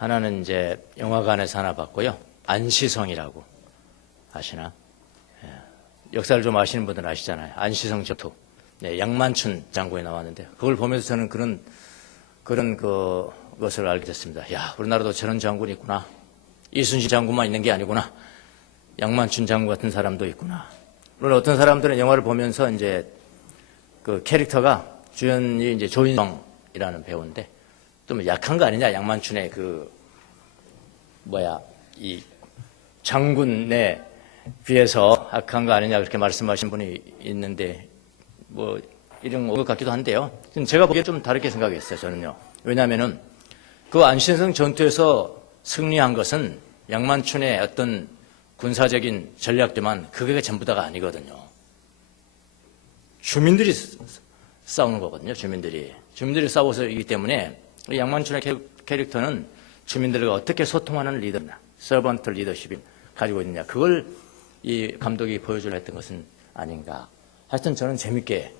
하나는 이제 영화관에서 하나 봤고요. 안시성이라고 아시나? 예. 역사를 좀 아시는 분들은 아시잖아요. 안시성 전투. 네, 양만춘 장군이 나왔는데 그걸 보면서 저는 그런 것을 알게 됐습니다. 야, 우리나라도 저런 장군이 있구나. 이순신 장군만 있는 게 아니구나. 양만춘 장군 같은 사람도 있구나. 물론 어떤 사람들은 영화를 보면서 이제 그 캐릭터가 주연이 이제 조인성이라는 배우인데 좀 약한 거 아니냐, 양만춘의 이 장군에 비해서 약한 거 아니냐 그렇게 말씀하신 분이 있는데 뭐 이런 것 같기도 한데요. 제가 보기에 좀 다르게 생각했어요, 저는요. 왜냐하면은 그 안신성 전투에서 승리한 것은 양만춘의 어떤 군사적인 전략지만 그게 전부 다가 아니거든요. 주민들이 싸우는 거거든요. 주민들이 싸워서이기 때문에 양만춘의 캐릭터는 주민들과 어떻게 소통하는 리더냐, 서번트 리더십이 가지고 있느냐, 그걸 이 감독이 보여주려 했던 것은 아닌가. 하여튼 저는 재밌게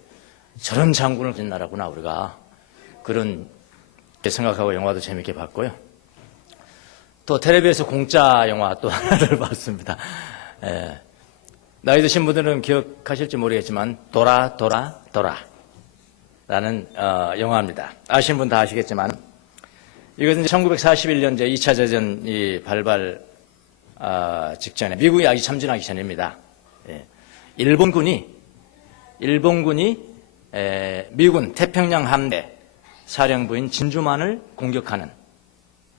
저런 장군을 가진 나라구나 우리가, 그런 생각하고 영화도 재밌게 봤고요. 또 텔레비에서 공짜 영화 또 하나를 봤습니다. 나이 드신 분들은 기억하실지 모르겠지만 라는 영화입니다. 아시는 분 다 아시겠지만 이것은 1941년제 2차 대전이 발발 직전에 미국이 아직 참전하기 전입니다. 일본군이 미군 태평양 함대 사령부인 진주만을 공격하는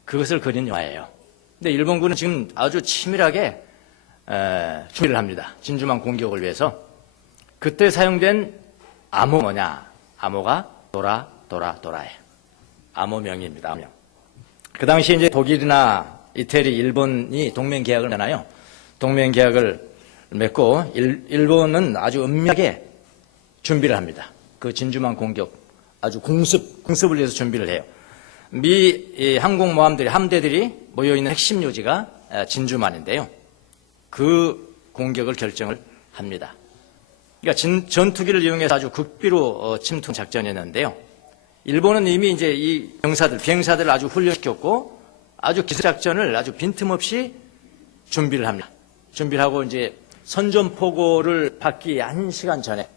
그것을 그린 영화예요. 근데 일본군은 지금 아주 치밀하게 준비를 합니다. 진주만 공격을 위해서. 그때 사용된 암호가 뭐냐? 암호가 도라예요. 암호명입니다. 암호명. 그 당시 이제 독일이나 이태리, 일본이 동맹 계약을 맺나요? 동맹 계약을 맺고 일본은 아주 은밀하게 준비를 합니다. 그 진주만 공격 아주 공습을 위해서 준비를 해요. 미 항공모함들이 함대들이 모여있는 핵심 요지가 진주만인데요. 그 공격을 결정을 합니다. 그러니까 전투기를 이용해서 아주 극비로 침투 작전이었는데요. 일본은 이미 이제 이 비행사들을 아주 훈련시켰고 아주 기습작전을 아주 빈틈없이 준비를 합니다. 준비를 하고 이제 선전포고를 받기 1시간 전에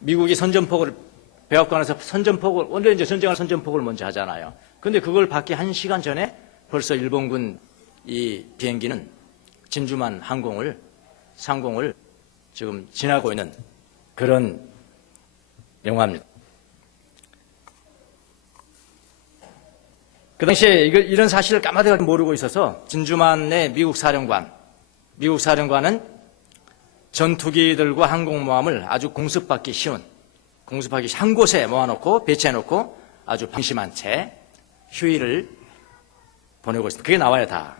미국이 백악관에서 원래 이제 전쟁할 선전포고를 먼저 하잖아요. 그런데 그걸 받기 1시간 전에 벌써 일본군 이 비행기는 진주만 상공을 지금 지나고 있는 그런 영화입니다. 그 당시에 이런 사실을 까마득하게 모르고 있어서 진주만의 미국 사령관은 전투기들과 항공모함을 아주 공습하기 한 곳에 모아놓고 배치해놓고 아주 방심한 채 휴일을 보내고 있습니다. 그게 나와요, 다.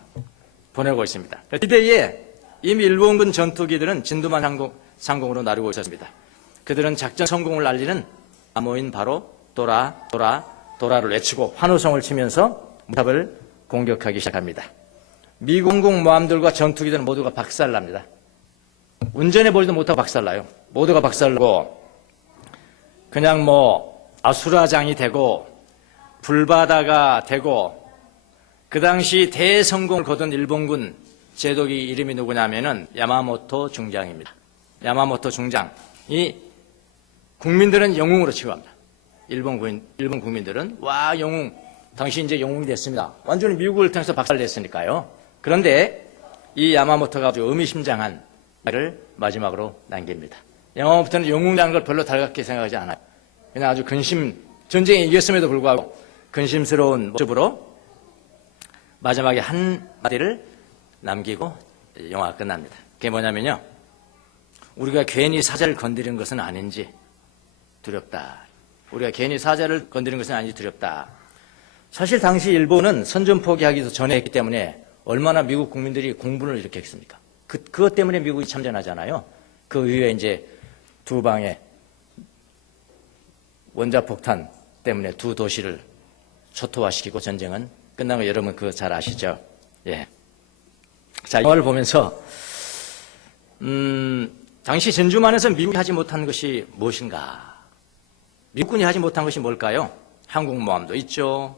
보내고 있습니다. 이때에 이미 일본군 전투기들은 진주만 상공으로 나르고 있었습니다. 그들은 작전 성공을 알리는 암호인 바로 도라를 외치고 환호성을 치면서 무탑을 공격하기 시작합니다. 미국 항공모함들과 전투기들은 모두가 박살납니다. 운전해보지도 못하고 박살나요. 모두가 박살나고 그냥 아수라장이 되고 불바다가 되고, 그 당시 대성공을 거둔 일본군 제독이 이름이 누구냐면은 야마모토 중장입니다. 야마모토 중장이 국민들은 영웅으로 취급합니다. 일본 국민들은 와, 영웅, 당시 이제 영웅이 됐습니다. 완전히 미국을 통해서 박살냈으니까요. 그런데 이 야마모토가 아주 의미심장한 말을 마지막으로 남깁니다. 야마모토는 영웅이라는 걸 별로 달갑게 생각하지 않아요. 그냥 아주 전쟁에 이겼음에도 불구하고 근심스러운 모습으로 마지막에 한마디를 남기고 영화가 끝납니다. 그게 뭐냐면요, 우리가 괜히 사자를 건드리는 것은 아닌지 두렵다. 사실 당시 일본은 선전 포기하기도 전에 했기 때문에 얼마나 미국 국민들이 공분을 일으켰습니까? 그것 때문에 미국이 참전하잖아요. 그 이후에 이제 두 방의 원자폭탄 때문에 두 도시를 초토화시키고 전쟁은 끝난 거 여러분 그거 잘 아시죠? 예. 자, 영화를 보면서 당시 진주만에서 미국이 하지 못한 것이 무엇인가? 미국군이 하지 못한 것이 뭘까요? 항공모함도 있죠.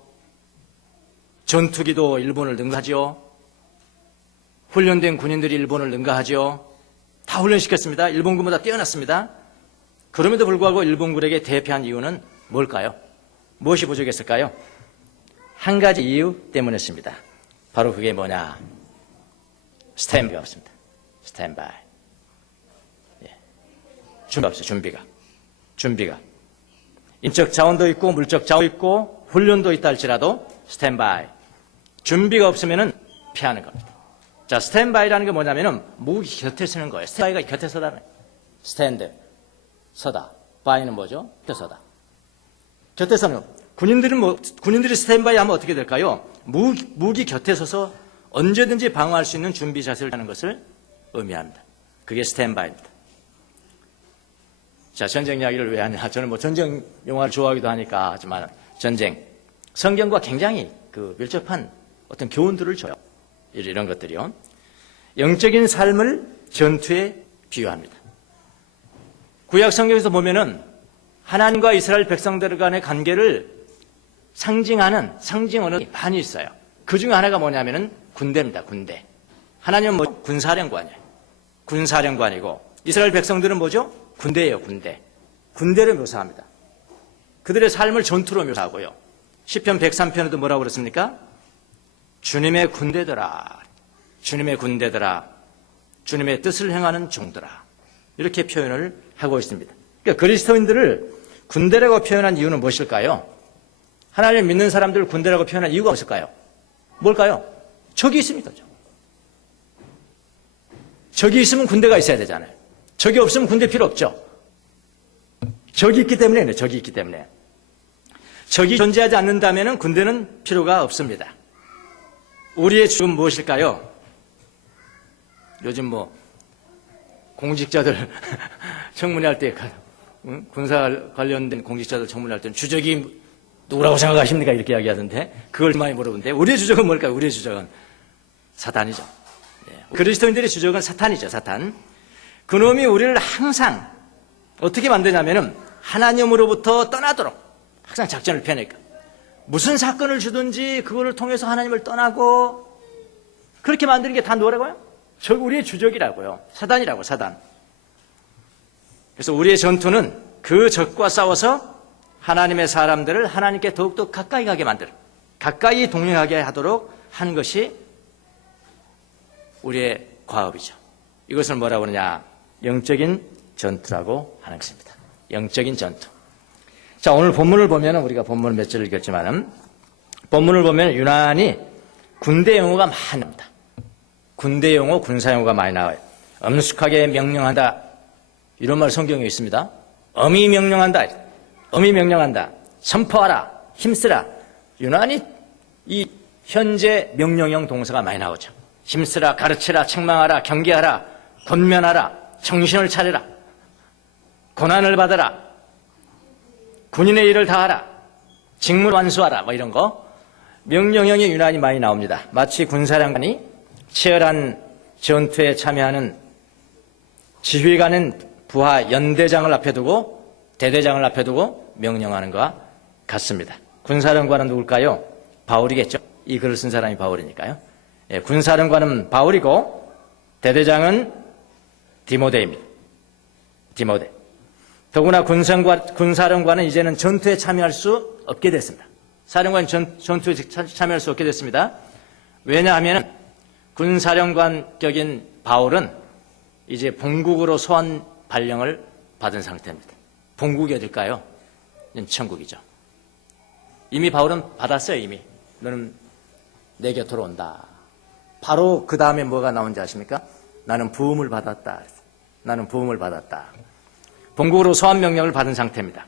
전투기도 일본을 능가하죠. 훈련된 군인들이 일본을 능가하죠. 다 훈련시켰습니다. 일본군보다 뛰어났습니다. 그럼에도 불구하고 일본군에게 대패한 이유는 뭘까요? 무엇이 부족했을까요? 한 가지 이유 때문이었습니다. 바로 그게 뭐냐? 스탠바이가 없습니다. 스탠바이. 예. 준비가 없어요. 준비가. 인적 자원도 있고 물적 자원도 있고 훈련도 있다 할지라도 스탠바이. 준비가 없으면은 피하는 겁니다. 자, 스탠바이라는 게 뭐냐면은 무기 곁에 서는 거예요. 스탠바이가 곁에 서다는 거예요. 스탠드. 서다. 바이는 뭐죠? 곁에 서다. 곁에 서는 거. 군인들이 스탠바이 하면 어떻게 될까요? 무기 곁에 서서 언제든지 방어할 수 있는 준비 자세를 하는 것을 의미합니다. 그게 스탠바이입니다. 자, 전쟁 이야기를 왜 하냐? 저는 뭐 전쟁 영화를 좋아하기도 하니까 하지만 전쟁, 성경과 굉장히 밀접한 어떤 교훈들을 줘요. 이런 것들이요. 영적인 삶을 전투에 비유합니다. 구약 성경에서 보면은 하나님과 이스라엘 백성들 간의 관계를 상징하는 상징 언어가 많이 있어요. 그 중에 하나가 뭐냐면은 군대입니다. 군대. 하나님은 뭐 군사령관이에요. 군사령관이고 이스라엘 백성들은 뭐죠? 군대예요. 군대. 군대를 묘사합니다. 그들의 삶을 전투로 묘사하고요. 시편 103편에도 뭐라고 그랬습니까? 주님의 군대들아. 주님의 군대들아. 주님의 뜻을 행하는 종들아. 이렇게 표현을 하고 있습니다. 그러니까 그리스도인들을 군대라고 표현한 이유는 무엇일까요? 하나님을 믿는 사람들을 군대라고 표현한 이유가 무엇일까요? 뭘까요? 적이 있습니다. 적이 있으면 군대가 있어야 되잖아요. 적이 없으면 군대 필요 없죠. 적이 있기 때문에, 적이 있기 때문에. 적이 존재하지 않는다면 군대는 필요가 없습니다. 우리의 주는 무엇일까요? 요즘 뭐 공직자들 청문회할 때 군사 관련된 공직자들 청문회할 때는 주적이 누구라고 생각하십니까? 이렇게 이야기하던데 그걸 많이 물어보는데 우리의 주적은 뭘까요? 우리의 주적은 사탄이죠. 그리스도인들의 주적은 사탄이죠. 사탄. 그놈이 우리를 항상 어떻게 만드냐면은 하나님으로부터 떠나도록 항상 작전을 펴니까 무슨 사건을 주든지 그거를 통해서 하나님을 떠나고 그렇게 만드는 게 다 뭐라고요? 저 우리의 주적이라고요. 사단이라고, 사단. 그래서 우리의 전투는 그 적과 싸워서 하나님의 사람들을 하나님께 더욱더 가까이 가게 만들어 가까이 동행하게 하도록 하는 것이 우리의 과업이죠. 이것을 뭐라고 하느냐? 영적인 전투라고 하는 것입니다. 영적인 전투. 자, 오늘 본문을 보면 우리가 본문을 몇 절 읽었지만은 본문을 보면 유난히 군대 용어가 많이 나옵니다. 군대 용어, 군사 용어가 많이 나와요. 엄숙하게 명령한다. 이런 말 성경에 있습니다. 엄히 명령한다. 엄히 명령한다. 선포하라. 힘쓰라. 유난히 이 현재 명령형 동사가 많이 나오죠. 힘쓰라, 가르치라, 책망하라, 경계하라, 권면하라, 정신을 차리라, 고난을 받으라, 군인의 일을 다하라, 직무 완수하라, 뭐 이런 거 명령형이 유난히 많이 나옵니다. 마치 군사령관이 치열한 전투에 참여하는 지휘관은 부하 연대장을 앞에 두고 대대장을 앞에 두고 명령하는 것과 같습니다. 군사령관은 누굴까요? 바울이겠죠. 이 글을 쓴 사람이 바울이니까요. 예, 군사령관은 바울이고 대대장은 디모데입니다. 디모데. 더구나 군사령관은 이제는 전투에 참여할 수 없게 됐습니다. 사령관은 전투에 참여할 수 없게 됐습니다. 왜냐하면 군사령관격인 바울은 이제 본국으로 소환 발령을 받은 상태입니다. 본국이 어딜까요? 천국이죠. 이미 바울은 받았어요. 이미. 너는 내 곁으로 온다. 바로 그 다음에 뭐가 나온지 아십니까? 나는 부음을 받았다. 나는 부음을 받았다. 본국으로 소환 명령을 받은 상태입니다.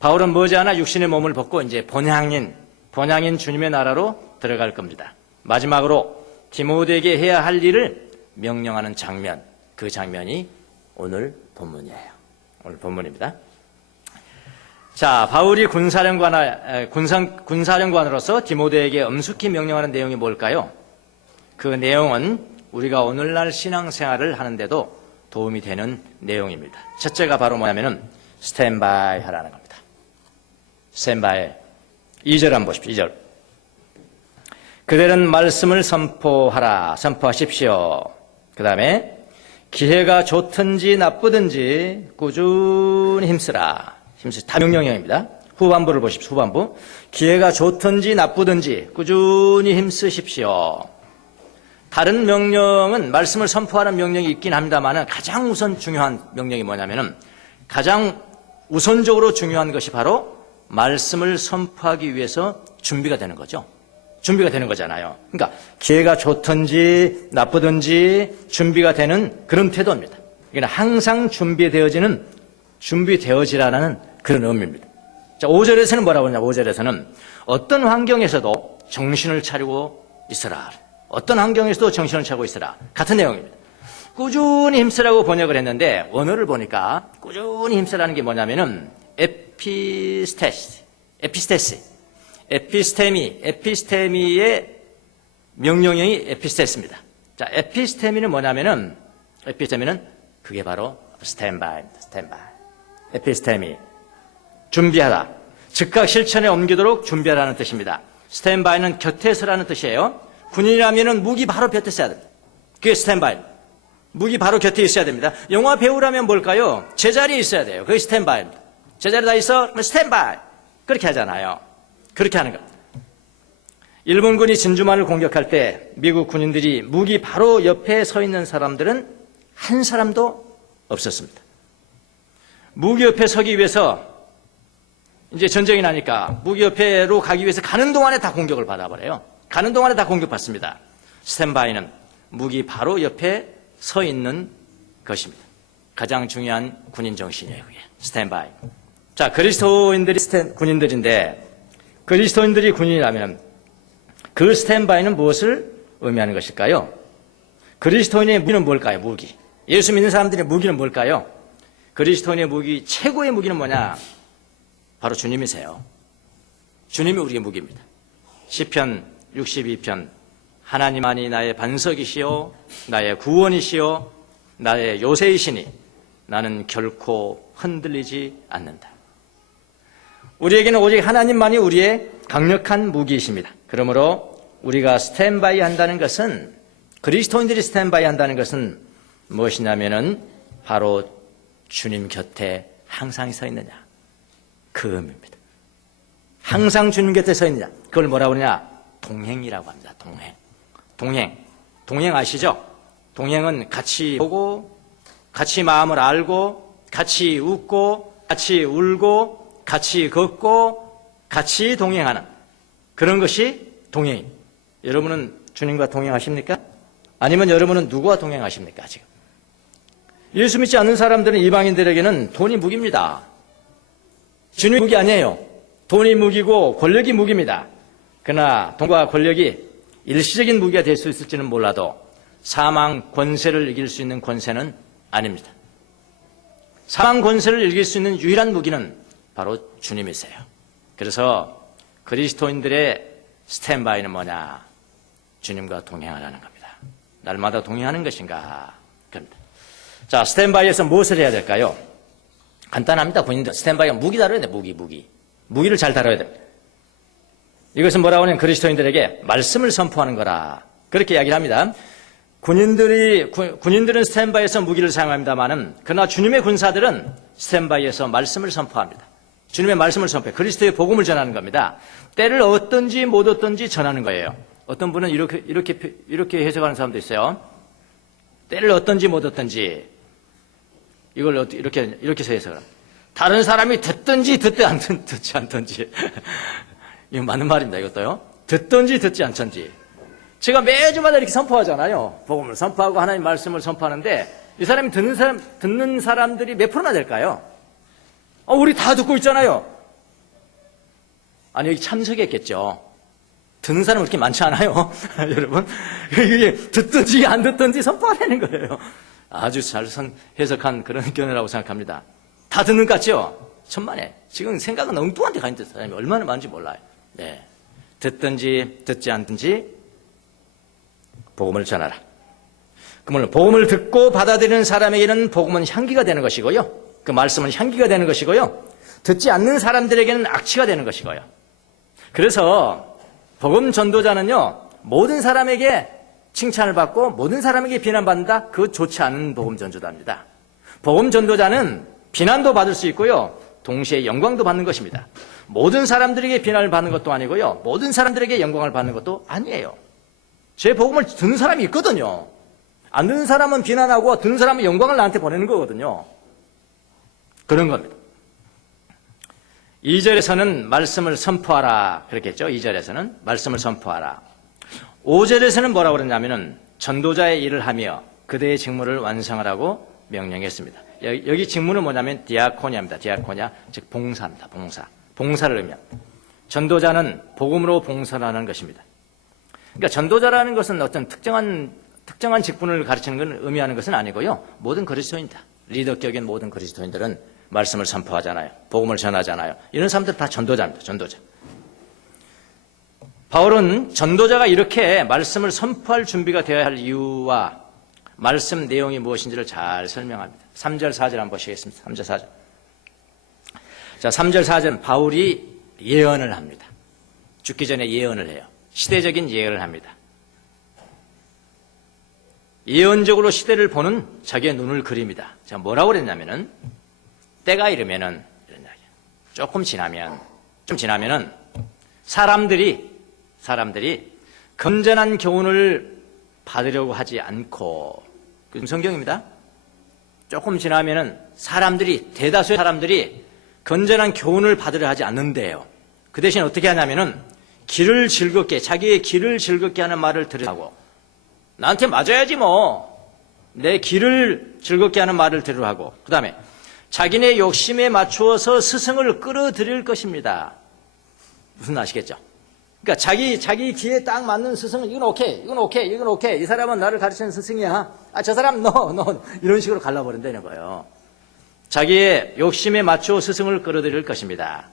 바울은 머지않아 육신의 몸을 벗고 이제 본향인 주님의 나라로 들어갈 겁니다. 마지막으로 디모데에게 해야 할 일을 명령하는 장면, 그 장면이 오늘 본문이에요. 오늘 본문입니다. 자, 바울이 군사령관으로서 디모데에게 엄숙히 명령하는 내용이 뭘까요? 그 내용은 우리가 오늘날 신앙생활을 하는데도 도움이 되는 내용입니다. 첫째가 바로 뭐냐면은 스탠바이 하라는 겁니다. 스탠바이. 2절 한번 보십시오. 2절. 그대는 말씀을 선포하십시오. 그 다음에 기회가 좋든지 나쁘든지 꾸준히 힘쓰라. 다 명령형입니다. 후반부를 보십시오. 후반부. 기회가 좋든지 나쁘든지 꾸준히 힘쓰십시오. 다른 명령은 말씀을 선포하는 명령이 있긴 합니다만 가장 우선 중요한 명령이 뭐냐면은 가장 우선적으로 중요한 것이 바로 말씀을 선포하기 위해서 준비가 되는 거죠. 준비가 되는 거잖아요. 그러니까 기회가 좋든지 나쁘든지 준비가 되는 그런 태도입니다. 그러니까 항상 준비되어지라는 그런 의미입니다. 자, 5절에서는 뭐라고 하냐? 5절에서는 어떤 환경에서도 정신을 차리고 있어라. 어떤 환경에서도 정신을 차리고 있어라. 같은 내용입니다. 꾸준히 힘쓰라고 번역을 했는데 원어를 보니까 꾸준히 힘쓰라는 게 뭐냐면은 에피스테미의 명령형이 에피스테스입니다. 자, 에피스테미는 뭐냐면은 그게 바로 스탠바이입니다. 에피스테미. 준비하라. 즉각 실천에 옮기도록 준비하라는 뜻입니다. 스탠바이는 곁에 서라는 뜻이에요. 군인이라면은 무기 바로 곁에 있어야 됩니다. 그게 스탠바이. 무기 바로 곁에 있어야 됩니다. 영화 배우라면 뭘까요? 제자리에 있어야 돼요. 그게 스탠바이입니다. 제자리에 다 있어? 스탠바이. 그렇게 하잖아요. 그렇게 하는 겁니다. 일본군이 진주만을 공격할 때 미국 군인들이 무기 바로 옆에 서 있는 사람들은 한 사람도 없었습니다. 무기 옆에 서기 위해서 이제 전쟁이 나니까 무기 옆에로 가기 위해서 가는 동안에 다 공격을 받아버려요. 가는 동안에 다 공격받습니다. 스탠바이는 무기 바로 옆에 서 있는 것입니다. 가장 중요한 군인 정신이에요. 그게 스탠바이. 자, 그리스도인들이 군인들인데 그리스도인들이 군인이라면 그 스탠바이는 무엇을 의미하는 것일까요? 그리스도인의 무기는 뭘까요? 무기. 예수 믿는 사람들의 무기는 뭘까요? 그리스도인의 무기, 최고의 무기는 뭐냐? 바로 주님이세요. 주님이 우리의 무기입니다. 시편 62편 하나님만이 나의 반석이시요 나의 구원이시요 나의 요새이시니 나는 결코 흔들리지 않는다. 우리에게는 오직 하나님만이 우리의 강력한 무기이십니다. 그러므로 우리가 스탠바이 한다는 것은 그리스도인들이 스탠바이 한다는 것은 무엇이냐면은 바로 주님 곁에 항상 서 있느냐 그 의미입니다. 항상 주님 곁에 서 있느냐 그걸 뭐라고 그러냐 동행이라고 합니다. 동행 아시죠? 동행은 같이 보고 같이 마음을 알고 같이 웃고 같이 울고 같이 걷고 같이 동행하는 그런 것이 동행입니다. 여러분은 주님과 동행하십니까? 아니면 여러분은 누구와 동행하십니까? 지금 예수 믿지 않는 사람들은 이방인들에게는 돈이 무기입니다. 주님이 무기 아니에요. 돈이 무기고 권력이 무기입니다. 그러나 돈과 권력이 일시적인 무기가 될 수 있을지는 몰라도 사망 권세를 이길 수 있는 권세는 아닙니다. 사망 권세를 이길 수 있는 유일한 무기는 바로 주님이세요. 그래서 그리스도인들의 스탠바이는 뭐냐? 주님과 동행하라는 겁니다. 날마다 동행하는 것인가? 그럽니다. 자, 스탠바이에서 무엇을 해야 될까요? 간단합니다. 군인들 스탠바이가 무기 다뤄야 돼요. 무기를 잘 다뤄야 됩니다. 이것은 뭐라고 하냐면 그리스도인들에게 말씀을 선포하는 거라 그렇게 이야기를 합니다. 군인들은 스탠바이에서 무기를 사용합니다만은 그러나 주님의 군사들은 스탠바이에서 말씀을 선포합니다. 주님의 말씀을 선포해 그리스도의 복음을 전하는 겁니다. 때를 얻든지 못 얻든지 전하는 거예요. 어떤 분은 이렇게 해석하는 사람도 있어요. 때를 얻든지 못 얻든지 이걸 이렇게 해석을 합니다. 다른 사람이 듣든지 듣지 않든지 이거 맞는 말입니다. 이것도요. 듣든지 듣지 않든지 제가 매주마다 이렇게 선포하잖아요. 복음을 선포하고 하나님 말씀을 선포하는데 이 사람이 듣는 사람들이 몇 프로나 될까요? 우리 다 듣고 있잖아요. 아니 여기 참석했겠죠. 듣는 사람은 그렇게 많지 않아요. 여러분 이게 듣든지 안 듣든지 선포하라는 거예요. 아주 잘 해석한 그런 견해라고 생각합니다. 다 듣는 것 같죠? 천만에. 지금 생각은 엉뚱한 데 가 있는 사람이 얼마나 많은지 몰라요. 네. 듣든지 듣지 않든지 복음을 전하라. 그러면 복음을 듣고 받아들이는 사람에게는 복음은 향기가 되는 것이고요. 그 말씀은 향기가 되는 것이고요. 듣지 않는 사람들에게는 악취가 되는 것이고요. 그래서 복음 전도자는요. 모든 사람에게 칭찬을 받고 모든 사람에게 비난받는다? 그거 좋지 않은 복음 전도자입니다. 복음 전도자는 비난도 받을 수 있고요, 동시에 영광도 받는 것입니다. 모든 사람들에게 비난을 받는 것도 아니고요, 모든 사람들에게 영광을 받는 것도 아니에요. 제 복음을 듣는 사람이 있거든요. 안 듣는 사람은 비난하고 듣는 사람은 영광을 나한테 보내는 거거든요. 그런 겁니다. 2절에서는 말씀을 선포하라 그렇게 했죠. 2절에서는 말씀을 선포하라. 5절에서는 뭐라고 그랬냐면은 전도자의 일을 하며 그대의 직무를 완성하라고 명령했습니다. 여기 직무는 뭐냐면 디아코니아입니다. 디아코니아, 즉 봉사입니다. 봉사를 의미합니다. 전도자는 복음으로 봉사를 하는 것입니다. 그러니까 전도자라는 것은 어떤 특정한 직분을 가르치는 건 의미하는 것은 아니고요, 모든 그리스도인들, 리더격인 모든 그리스도인들은 말씀을 선포하잖아요. 복음을 전하잖아요. 이런 사람들 다 전도자입니다. 전도자. 바울은 전도자가 이렇게 말씀을 선포할 준비가 되어야 할 이유와 말씀 내용이 무엇인지를 잘 설명합니다. 3절, 4절 한번 보시겠습니다. 3절, 4절. 자, 3절, 4절은 바울이 예언을 합니다. 죽기 전에 예언을 해요. 시대적인 예언을 합니다. 예언적으로 시대를 보는 자기의 눈을 그립니다. 자, 뭐라고 그랬냐면은 때가 이르면은 이런 이야기. 조금 지나면은 사람들이 건전한 교훈을 받으려고 하지 않고, 그 성경입니다. 조금 지나면은 대다수의 사람들이 건전한 교훈을 받으려 하지 않는데요. 그 대신 어떻게 하냐면은 자기의 길을 즐겁게 하는 말을 들으라고. 나한테 맞아야지 뭐. 내 길을 즐겁게 하는 말을 들으라고 하고. 그 다음에 자기네 욕심에 맞추어서 스승을 끌어들일 것입니다. 무슨 아시겠죠? 그러니까 자기 귀에 딱 맞는 스승은 이건 오케이. 이 사람은 나를 가르치는 스승이야. 저 사람 너 이런 식으로 갈라버린다는 거예요. 자기의 욕심에 맞추어 스승을 끌어들일 것입니다.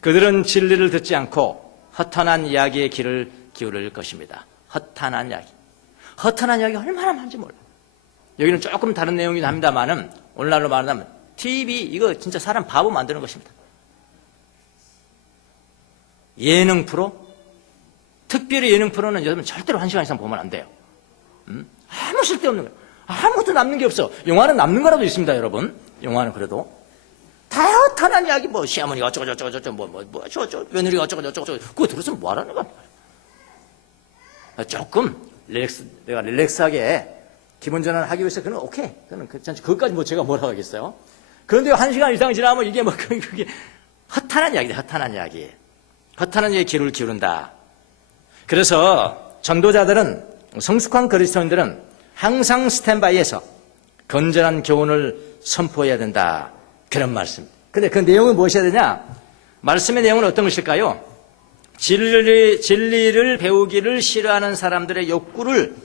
그들은 진리를 듣지 않고 허탄한 이야기의 귀를 기울일 것입니다. 허탄한 이야기 얼마나 많은지 몰라. 여기는 조금 다른 내용이긴 합니다만은 오늘날로 말하면 TV 이거 진짜 사람 바보 만드는 것입니다. 예능 프로, 특별히 예능 프로는 여러분 절대로 1시간 이상 보면 안 돼요. 아무 쓸데없는 거예요. 아무것도 남는 게 없어. 영화는 남는 거라도 있습니다, 여러분. 영화는 그래도 다 허탄한 이야기, 뭐 시어머니가 어쩌고 며느리가 어쩌고 그거 들었으면 뭐 하라는 거야. 조금 내가 릴렉스하게 기분 전환을 하기 위해서 그는 오케이. 그는 괜찮지. 그것까지 뭐 제가 뭐라고 하겠어요? 그런데 1시간 이상 지나면 이게 뭐 그게 허탄한 이야기다. 허탄한 이야기 귀를 기울인다. 그래서 전도자들은, 성숙한 그리스도인들은 항상 스탠바이에서 건전한 교훈을 선포해야 된다. 그런 말씀. 근데 그 내용은 무엇이어야 되냐? 말씀의 내용은 어떤 것일까요? 진리를 배우기를 싫어하는 사람들의 욕구를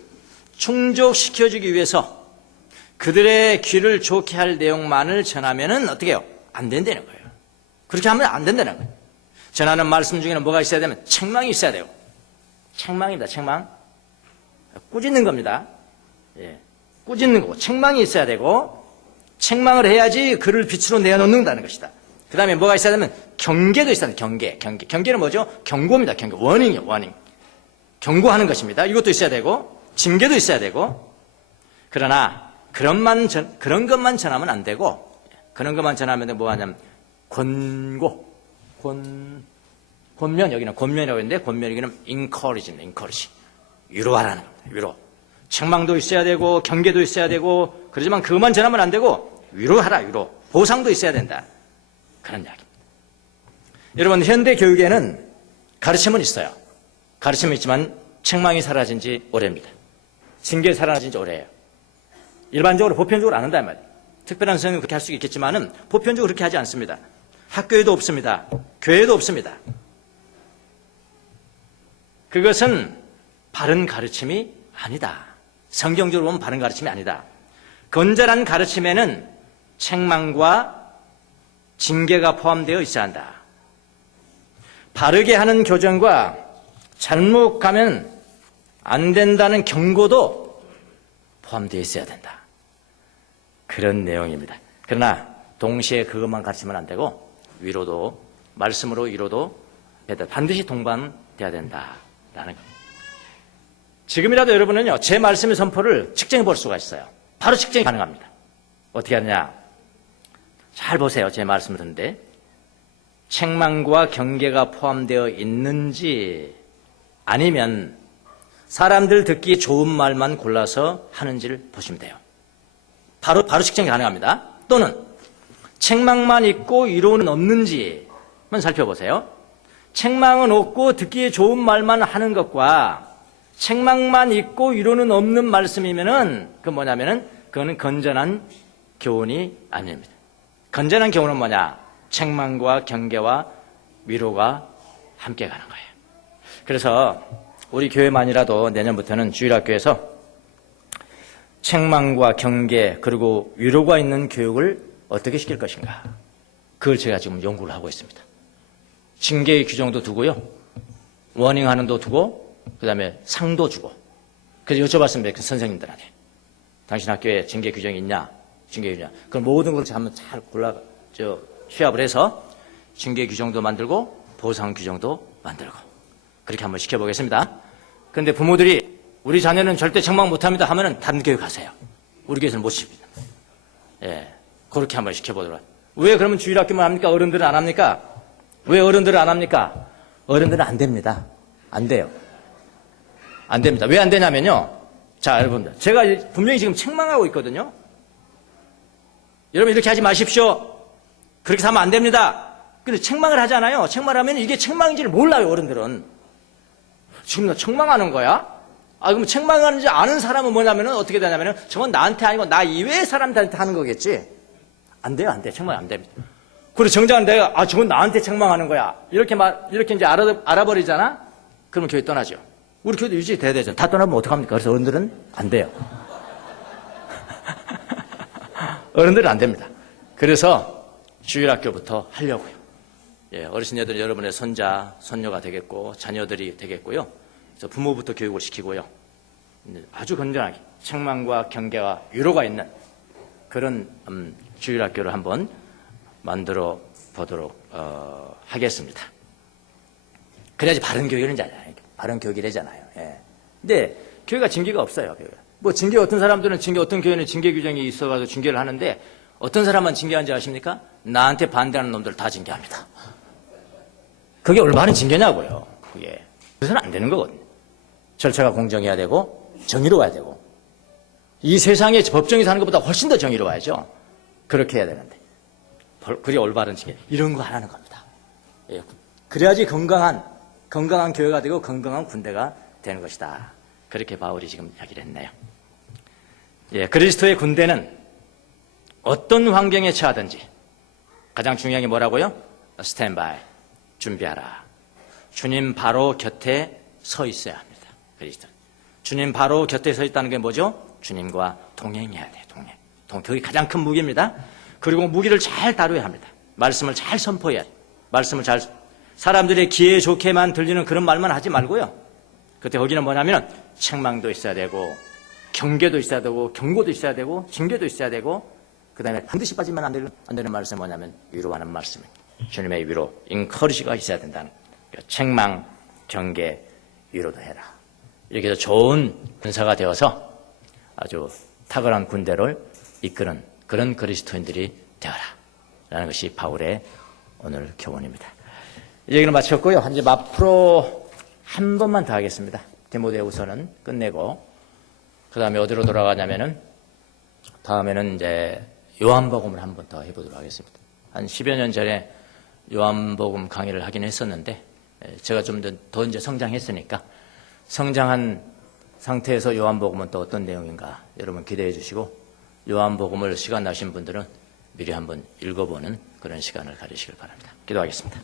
충족시켜주기 위해서 그들의 귀를 좋게 할 내용만을 전하면은 어떻게 해요? 안 된다는 거예요. 그렇게 하면 안 된다는 거예요. 전하는 말씀 중에는 뭐가 있어야 되면 책망이 있어야 돼요. 책망입니다. 책망. 꾸짖는 겁니다. 예. 꾸짖는 거고 책망이 있어야 되고, 책망을 해야지 그를 빛으로 내어놓는다는 것이다. 그 다음에 뭐가 있어야 되면 경계도 있어야 돼요. 경계는 뭐죠? 경고입니다. 워닝이요. 워닝. 경고하는 것입니다. 이것도 있어야 되고 징계도 있어야 되고. 그러나 그런 것만 전하면 안 되고, 그런 것만 전하면 뭐 하냐면 권면, 여기는 권면이라고 했는데 권면이기는 encourage입니다. 위로하라는 겁니다. 위로. 책망도 있어야 되고 경계도 있어야 되고, 그러지만 그것만 전하면 안 되고 위로하라. 위로. 보상도 있어야 된다. 그런 이야기입니다. 여러분, 현대 교육에는 가르침은 있어요. 가르침은 있지만 책망이 사라진 지 오래입니다. 징계 사라진 지 오래예요. 일반적으로 보편적으로 안 한단 말이에요. 특별한 선생님은 그렇게 할 수 있겠지만은 보편적으로 그렇게 하지 않습니다. 학교에도 없습니다. 교회에도 없습니다. 그것은 바른 가르침이 아니다. 성경적으로 보면 바른 가르침이 아니다. 건전한 가르침에는 책망과 징계가 포함되어 있어야 한다. 바르게 하는 교정과 잘못 가면 안 된다는 경고도 포함되어 있어야 된다. 그런 내용입니다. 그러나 동시에 그것만 가르치면 안 되고 위로도, 말씀으로 위로도 반드시 동반돼야 된다라는 겁니다. 지금이라도 여러분은요, 제 말씀의 선포를 측정해 볼 수가 있어요. 바로 측정이 가능합니다. 어떻게 하느냐? 잘 보세요. 제 말씀을 듣는데. 책망과 경계가 포함되어 있는지 아니면 사람들 듣기 좋은 말만 골라서 하는지를 보시면 돼요. 바로 측정이 가능합니다. 또는 책망만 있고 위로는 없는지만 살펴보세요. 책망은 없고 듣기에 좋은 말만 하는 것과 책망만 있고 위로는 없는 말씀이면은 그거는 건전한 교훈이 아닙니다. 건전한 교훈은 뭐냐? 책망과 경계와 위로가 함께 가는 거예요. 그래서 우리 교회만이라도 내년부터는 주일학교에서 책망과 경계 그리고 위로가 있는 교육을 어떻게 시킬 것인가? 그걸 제가 지금 연구를 하고 있습니다. 징계의 규정도 두고요. 워닝하는도 두고 그다음에 상도 주고. 그래서 여쭤봤습니다. 그 선생님들한테. 당신 학교에 징계 규정이 있냐? 징계 규정. 그럼 모든 것을 한번 잘 취합을 해서 징계 규정도 만들고 보상 규정도 만들고 그렇게 한번 시켜보겠습니다. 그런데 부모들이 우리 자녀는 절대 책망 못합니다 하면은 다른 교회 가세요. 우리 교회에서는 못 시킵니다. 예, 그렇게 한번 시켜보도록. 왜 그러면 주일학교만 합니까? 어른들은 안 합니까? 왜 어른들은 안 합니까? 어른들은 안 됩니다. 안 돼요. 안 됩니다. 왜 안 되냐면요. 자, 여러분들. 제가 분명히 지금 책망하고 있거든요. 여러분 이렇게 하지 마십시오. 그렇게 하면 안 됩니다. 근데 책망을 하잖아요. 책망을 하면 이게 책망인지를 몰라요, 어른들은. 지금 나 책망하는 거야? 그럼 책망하는지 아는 사람은 뭐냐면은 어떻게 되냐면은 저건 나한테 아니고 나 이외의 사람들한테 하는 거겠지. 안 돼요, 안 돼. 책망 안 됩니다. 그리고 정작 내가 저건 나한테 책망하는 거야. 이렇게 이제 알아버리잖아? 그러면 교회 떠나죠. 우리 교회도 유지돼야 되죠. 다 떠나면 어떡합니까? 그래서 어른들은 안 돼요. 어른들은 안 됩니다. 그래서 주일학교부터 하려고요. 예, 어르신들 여러분의 손자, 손녀가 되겠고 자녀들이 되겠고요. 그래서 부모부터 교육을 시키고요. 아주 건전하게 책망과 경계와 위로가 있는 그런 주일학교를 한번 만들어 보도록 하겠습니다. 그래야지 바른 교육이잖아요. 바른 교육이래잖아요. 예. 근데 교회가 징계가 없어요. 교회가. 뭐 징계 어떤 사람들은 어떤 교회는 징계 규정이 있어가지고 징계를 하는데 어떤 사람만 징계하는지 아십니까? 나한테 반대하는 놈들 다 징계합니다. 그게 올바른 징계냐고요. 그게. 그래서는 안 되는 거거든요. 절차가 공정해야 되고 정의로워야 되고 이 세상에 법정이 사는 것보다 훨씬 더 정의로워야죠. 그렇게 해야 되는데 그게 올바른 징계. 이런 거 하라는 겁니다. 예. 그래야지 건강한 교회가 되고 건강한 군대가 되는 것이다. 그렇게 바울이 지금 이야기를 했네요. 예, 그리스도의 군대는 어떤 환경에 처하든지 가장 중요한 게 뭐라고요? 스탠바이, 준비하라. 주님 바로 곁에 서 있어야 합니다. 그리스도. 주님 바로 곁에 서 있다는 게 뭐죠? 주님과 동행해야 돼요. 동행. 그게 가장 큰 무기입니다. 그리고 무기를 잘 다뤄야 합니다. 말씀을 잘 선포해야 돼요. 사람들의 귀에 좋게만 들리는 그런 말만 하지 말고요. 그때 거기는 뭐냐면 책망도 있어야 되고 경계도 있어야 되고 경고도 있어야 되고 징계도 있어야 되고 그 다음에 반드시 빠지면 안 되는 말씀이 뭐냐면 위로하는 말씀입니다. 주님의 위로, 인커리지가 있어야 된다는 거예요. 책망, 경계, 위로도 해라. 이렇게 해서 좋은 군사가 되어서 아주 탁월한 군대를 이끄는 그런 그리스도인들이 되어라. 라는 것이 바울의 오늘 교훈입니다. 이 얘기는 마쳤고요. 이제 앞으로 한 번만 더 하겠습니다. 디모데후서는 끝내고 그 다음에 어디로 돌아가냐면은 다음에는 이제 요한복음을 한 번 더 해보도록 하겠습니다. 한 10여 년 전에 요한복음 강의를 하긴 했었는데 제가 좀 더 이제 성장했으니까 성장한 상태에서 요한복음은 또 어떤 내용인가 여러분 기대해 주시고 요한복음을 시간 나신 분들은 미리 한번 읽어보는 그런 시간을 가지시길 바랍니다. 기도하겠습니다.